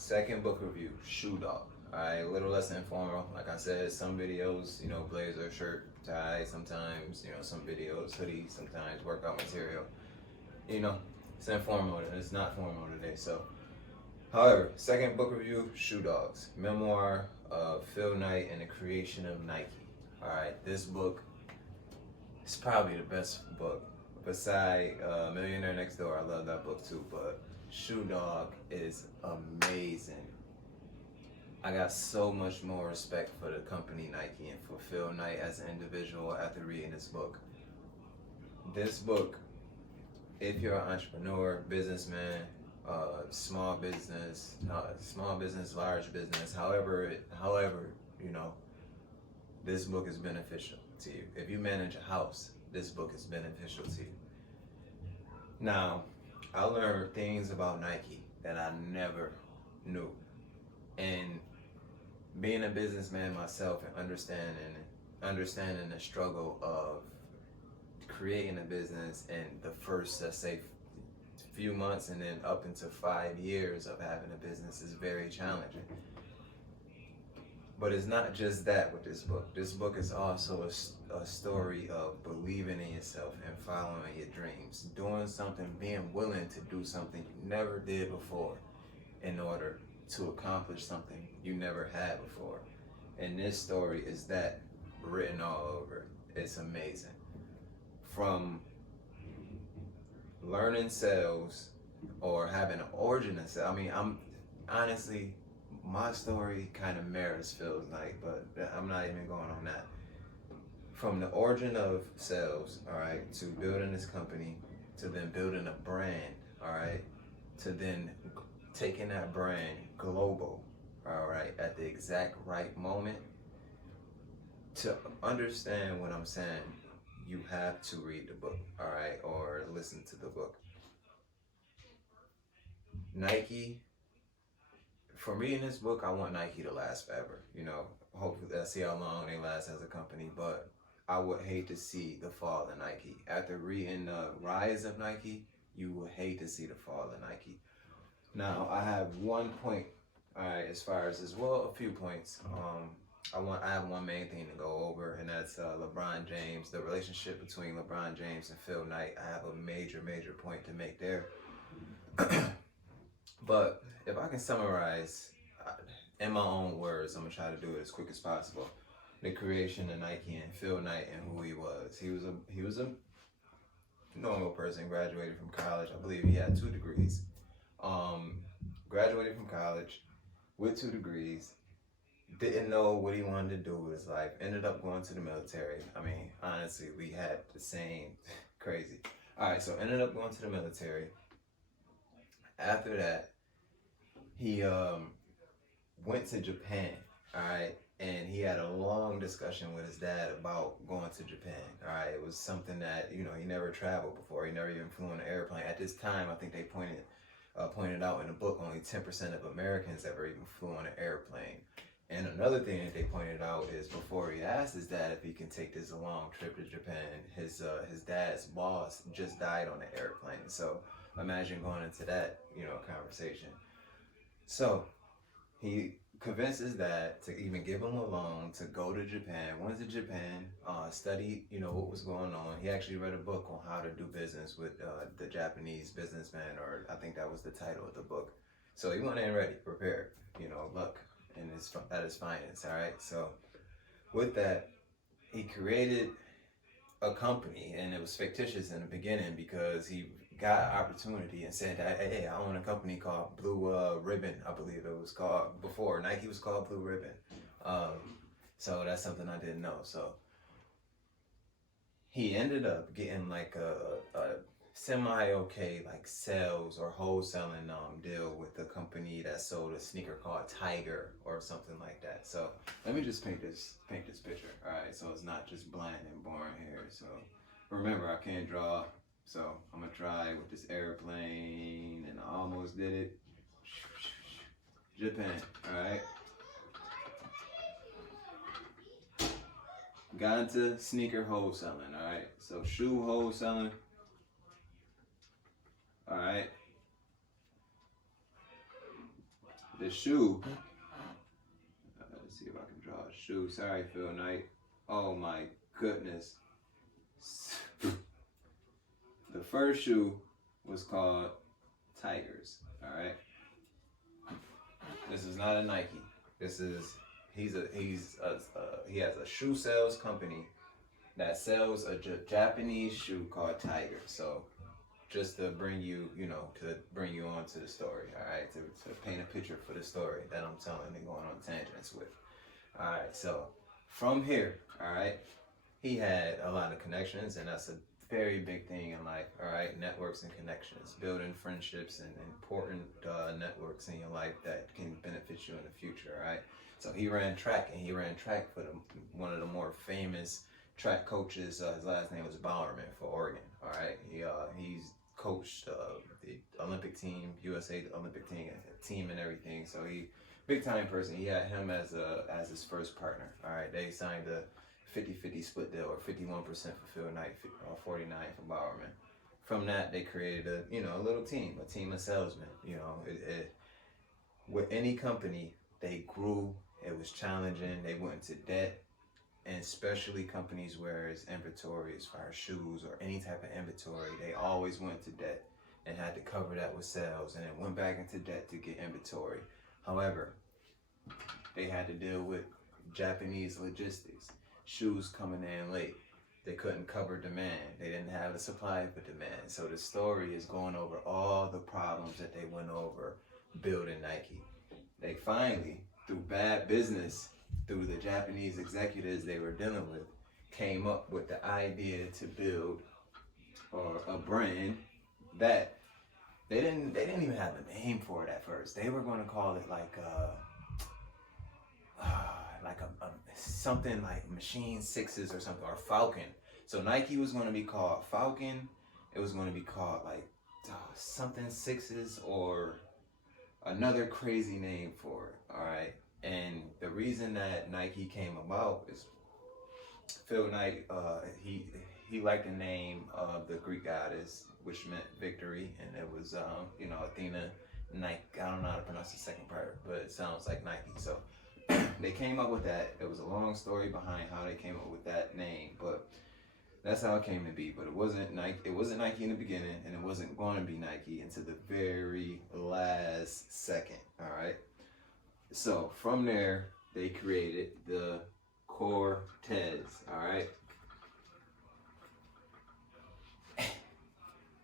Second book review, Shoe Dog. Alright, a little less informal. Like I said, some videos, blazer, shirt, tie, sometimes, some videos, hoodie, sometimes workout material. You know, it's informal and it's not formal today. So, however, second book review, Shoe Dogs. Memoir of Phil Knight and the creation of Nike. Alright, this book is probably the best book. Beside Millionaire Next Door, I love that book too, but Shoe Dog is amazing. I got so much more respect for the company Nike and for Phil Knight as an individual after reading this book. This book, if you're an entrepreneur, businessman, small business, large business, however, this book is beneficial to you. If you manage a house, this book is beneficial to you. Now, I learned things about Nike that I never knew. And being a businessman myself and understanding the struggle of creating a business in the first, let's say, few months and then up into 5 years of having a business is very challenging. But it's not just that with this book. This book is also a story of believing in yourself and following your dreams, doing something, being willing to do something you never did before in order to accomplish something you never had before. And this story is that written all over. It's amazing. From learning sales or having an origin of sales. I'm honestly, my story kind of mirrors Phil's Knight, but I'm not even going on that. From the origin of sales, all right, to building this company, to then building a brand, all right, to then taking that brand global, all right, at the exact right moment. To understand what I'm saying, you have to read the book, all right, or listen to the book. Nike, for reading this book, I want Nike to last forever. Hopefully, let's see how long they last as a company. But I would hate to see the fall of Nike. After reading the rise of Nike, you would hate to see the fall of Nike. Now, I have one point, all right, as far as a few points. I have one main thing to go over, and that's LeBron James, the relationship between LeBron James and Phil Knight. I have a major point to make there. But if I can summarize in my own words, I'm gonna try to do it as quick as possible. The creation of Nike and Phil Knight and who he was. He was a normal person, graduated from college. I believe he had 2 degrees. Graduated from college with 2 degrees. Didn't know what he wanted to do with his life. Ended up going to the military. Honestly, we had the same crazy. All right, so ended up going to the military. After that, he went to Japan, all right, and he had a long discussion with his dad about going to Japan, all right. It was something that, he never traveled before. He never even flew on an airplane. At this time, I think they pointed out in the book, only 10% of Americans ever even flew on an airplane. And another thing that they pointed out is before he asked his dad if he can take this long trip to Japan, his dad's boss just died on the airplane. So imagine going into that, conversation. So he convinced his dad to even give him a loan to go to Japan. Went to Japan, studied, what was going on. He actually read a book on how to do business with the Japanese businessman, or I think that was the title of the book. So he went in ready, prepared, luck at his finance, all right? So with that, he created a company, and it was fictitious in the beginning because he got an opportunity and said that, hey, I own a company called Blue Ribbon, I believe it was called. Before Nike was called Blue Ribbon. So that's something I didn't know. So he ended up getting like a semi-okay like sales or wholesaling deal with a company that sold a sneaker called Tiger or something like that. So let me just paint this picture. All right, so it's not just bland and boring here. So remember, I can't draw, so I'm gonna try with this airplane, and I almost did it. Japan, all right. Got into sneaker wholesaling, all right. So shoe wholesaling. All right. the shoe. Let's see if I can draw a shoe. Sorry, Phil Knight. Oh my goodness. The first shoe was called Tigers. All right. This is not a Nike. This is he has a shoe sales company that sells a Japanese shoe called Tiger. So just to bring you, to bring you on to the story, all right, to paint a picture for the story that I'm telling and going on tangents with. All right, so from here, all right, he had a lot of connections, and that's a very big thing in life, all right, networks and connections, building friendships and important networks in your life that can benefit you in the future, all right. So he ran track, and he ran track for one of the more famous track coaches. His last name was Bowerman for Oregon, all right. He's coached the Olympic team, USA Olympic team and everything. So he big time person. He had him as his first partner. All right, they signed a 50-50 split deal, or 51% for Phil Knight, 49 for Bowerman. From that, they created a little team, a team of salesmen. With any company, they grew. It was challenging. They went into debt. And especially companies where it's inventory, as far as shoes or any type of inventory, they always went to debt and had to cover that with sales, and then went back into debt to get inventory. However, they had to deal with Japanese logistics, shoes coming in late. They couldn't cover demand. They didn't have a supply for demand. So the story is going over all the problems that they went over building Nike. They finally, through bad business, through the Japanese executives they were dealing with, came up with the idea to build a brand that they didn't even have a name for it at first. They were going to call it like something like Machine Sixes or something, or Falcon. So Nike was going to be called Falcon. It was going to be called like something Sixes, or another crazy name for it. All right. And the reason that Nike came about is Phil Knight, he liked the name of the Greek goddess, which meant victory, and it was Athena, Nike. I don't know how to pronounce the second part, but it sounds like Nike. So they came up with that. It was a long story behind how they came up with that name, but that's how it came to be. But it wasn't Nike. It wasn't Nike in the beginning, and it wasn't going to be Nike until the very last second. All right. So from there, they created the Cortez, all right?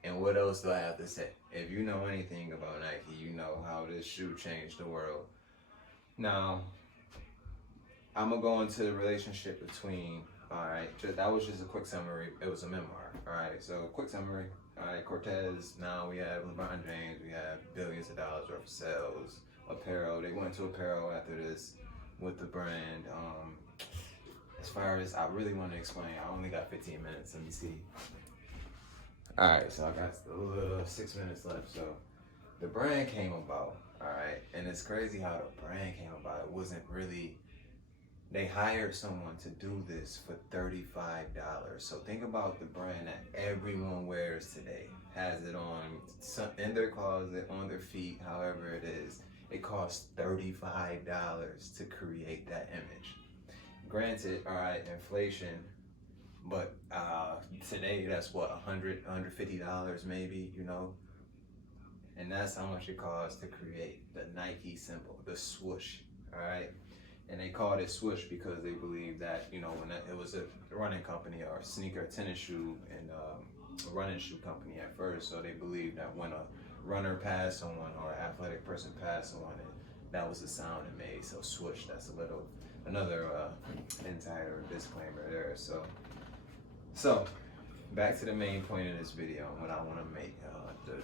And what else do I have to say? If you know anything about Nike, you know how this shoe changed the world. Now, I'm going to go into the relationship between, all right, that was just a quick summary. It was a memoir, all right? So quick summary, all right, Cortez, now we have LeBron James, we have billions of dollars worth of sales. Apparel, they went to apparel after this with the brand. As far as I really want to explain, I only got 15 minutes. Let me see. All right, so I got a little 6 minutes left. So the brand came about, all right, and it's crazy how the brand came about. It wasn't really. They hired someone to do this for $35. So think about the brand that everyone wears today. Has it on in their closet, on their feet, however it is. It costs $35 to create that image. Granted, all right, inflation, but today that's what, $150 maybe, and that's how much it costs to create the Nike symbol, the swoosh, all right. And they called it swoosh because they believed that when it was a running company or tennis shoe and running shoe company at first, so they believed that when a runner passed someone or an athletic person passed someone, and that was the sound it made. So swoosh, that's another entire disclaimer there. So back to the main point of this video, and what I want to make.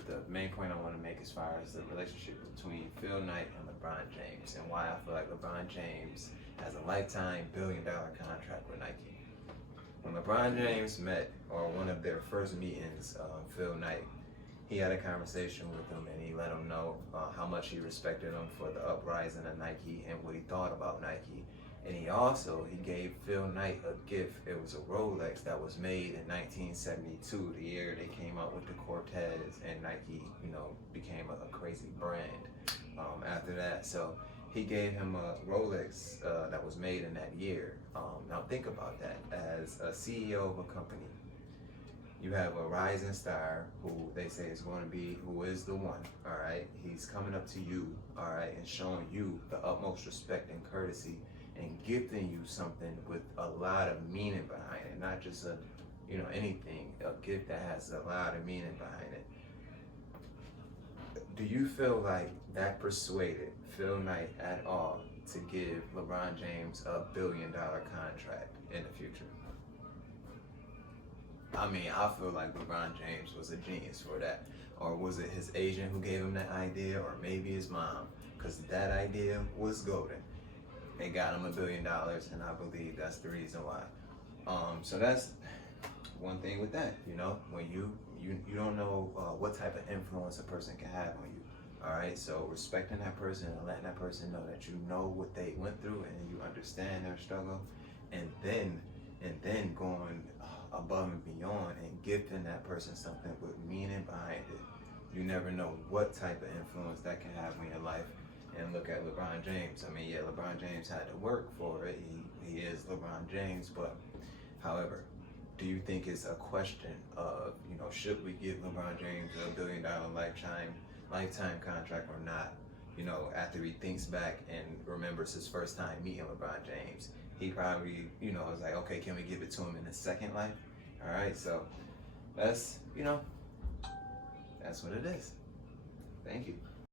The main point I want to make as far as the relationship between Phil Knight and LeBron James, and why I feel like LeBron James has a lifetime $1 billion contract with Nike. When LeBron James met, or one of their first meetings, Phil Knight, he had a conversation with him, and he let him know how much he respected him for the uprising of Nike and what he thought about Nike. And he gave Phil Knight a gift. It was a Rolex that was made in 1972, the year they came out with the Cortez, and Nike, became a crazy brand. after that. So he gave him a Rolex that was made in that year. Now think about that. As a CEO of a company, you have a rising star who they say is going to be, who is the one, all right? He's coming up to you, all right, and showing you the utmost respect and courtesy and gifting you something with a lot of meaning behind it, not just a, anything, a gift that has a lot of meaning behind it. Do you feel like that persuaded Phil Knight at all to give LeBron James a $1 billion contract in the future? I mean, I feel like LeBron James was a genius for that. Or was it his agent who gave him that idea, or maybe his mom? Because that idea was golden. It got him $1 billion, and I believe that's the reason why. So that's one thing with that, when you don't know what type of influence a person can have on you. All right, so respecting that person and letting that person know that you know what they went through and you understand their struggle, and then going above and beyond and gifting that person something with meaning behind it. You never know what type of influence that can have in your life. And look at LeBron James. I mean, yeah, LeBron James had to work for it. He is LeBron James, but however, do you think it's a question of, should we give LeBron James a $1 billion lifetime contract or not? After he thinks back and remembers his first time meeting LeBron James, he probably, was like, okay, can we give it to him in his second life? All right, so that's, that's what it is. Thank you.